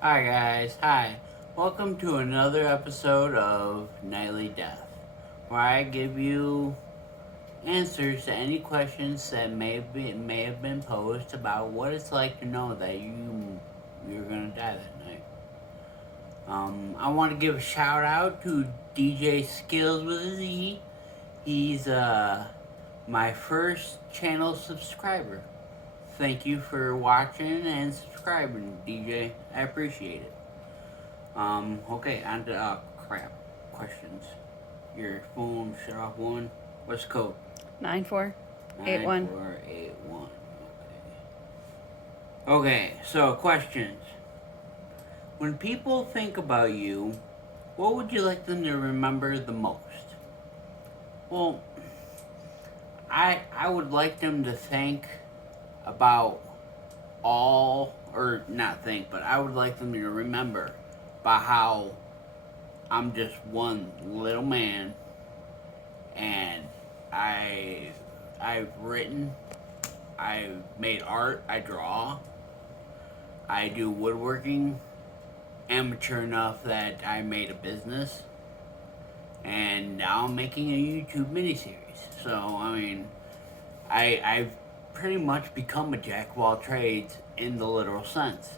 Hi guys, hi. Welcome to another episode of Nightly Death, where I give you answers to any questions that may have been posed about what it's like to know that you're gonna die that night. I want to give a shout out to DJ Skills with a Z. He's my first channel subscriber. Thank you for watching and subscribing, DJ. I appreciate it. Okay, on to, crap. Questions. Your phone shut off one. What's the code? 9481. 9481. Okay, so questions. When people think about you, what would you like them to remember the most? Well, I would like them to think about all, or not think, but I would like them to remember about how I'm just one little man, and I I've written, I've made art, I draw, I do woodworking, amateur enough that I made a business, and now I'm making a YouTube miniseries. So I mean, I've pretty much become a jack of all trades in the literal sense.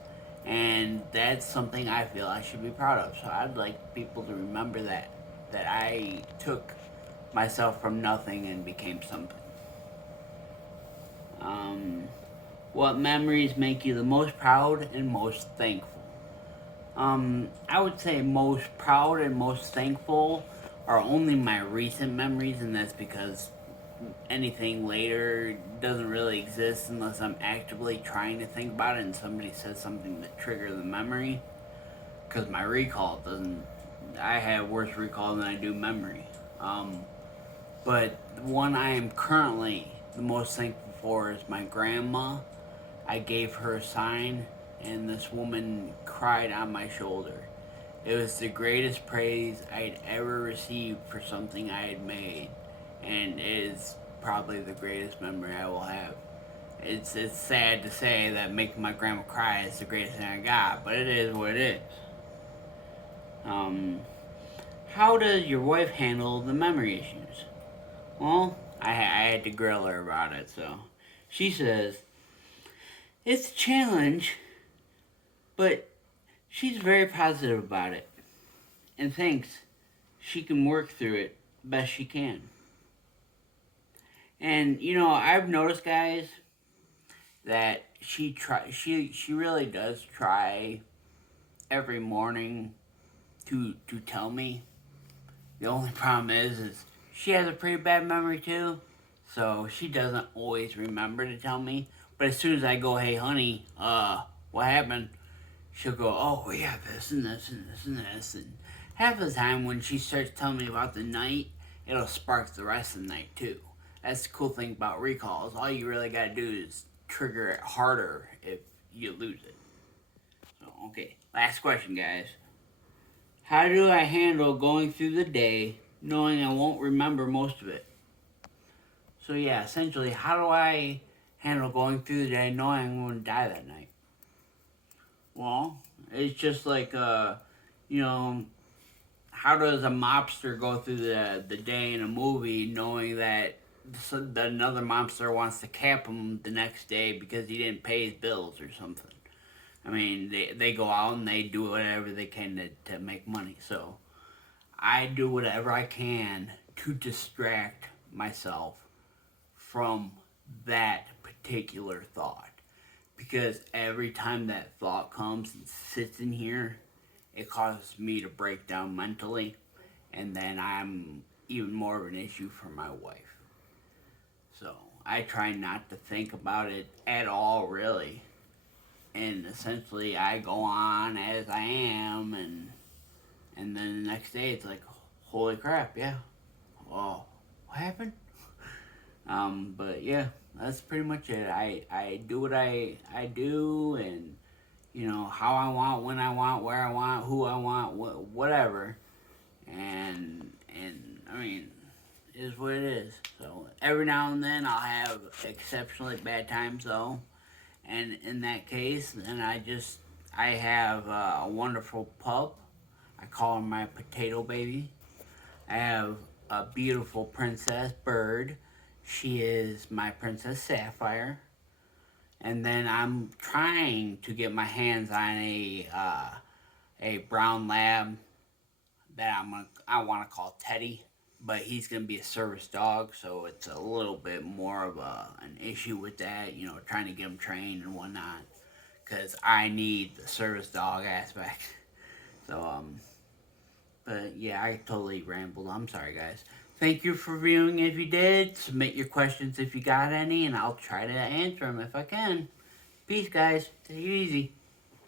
And that's something I feel I should be proud of. So I'd like people to remember that I took myself from nothing and became something. Um, what memories make you the most proud and most thankful? I would say most proud and most thankful are only my recent memories, and that's because anything later doesn't really exist unless I'm actively trying to think about it and somebody says something that triggers the memory. Because my recall doesn't. I have worse recall than I do memory. But the one I am currently the most thankful for is my grandma. I gave her a sign, and this woman cried on my shoulder. It was the greatest praise I'd ever received for something I had made, and it is probably the greatest memory I will have. It's sad to say that making my grandma cry is the greatest thing I got, but it is what it is. Um, how does your wife handle the memory issues? Well, I had to grill her about it, so she says it's a challenge, but she's very positive about it and thinks she can work through it best she can. And I've noticed, guys, that she really does try every morning to tell me. The only problem is she has a pretty bad memory too, so she doesn't always remember to tell me. But as soon as I go, hey honey, what happened? She'll go, oh yeah, this and this and this and this. And half the time when she starts telling me about the night, it'll spark the rest of the night too. That's the cool thing about recalls. All you really gotta do is trigger it harder if you lose it. So okay, last question, guys. How do I handle going through the day knowing I won't remember most of it? So yeah, essentially, how do I handle going through the day knowing I'm going to die that night? Well, it's just like you know, how does a mobster go through the day in a movie knowing that another mobster wants to cap him the next day because he didn't pay his bills or something? I mean, they go out and they do whatever they can to make money. So I do whatever I can to distract myself from that particular thought. Because every time that thought comes and sits in here, it causes me to break down mentally, and then I'm even more of an issue for my wife. So I try not to think about it at all, really. And essentially, I go on as I am, and then the next day, it's like, holy crap, yeah. Oh, what happened? But yeah, that's pretty much it. I do what I do, and how I want, when I want, where I want, who I want, whatever. And I mean, it is what it is. So every now and then I'll have exceptionally bad times though, and in that case, then I have a wonderful pup. I call her my potato baby. I have a beautiful princess bird. She is my Princess Sapphire. And then I'm trying to get my hands on a brown lab that I want to call Teddy, but he's gonna be a service dog, so it's a little bit more of an issue with that. You know, trying to get him trained and whatnot, because I need the service dog aspect. So but yeah, I totally rambled. I'm sorry, guys. Thank you for viewing if you did. Submit your questions if you got any, and I'll try to answer them if I can. Peace, guys. Take it easy.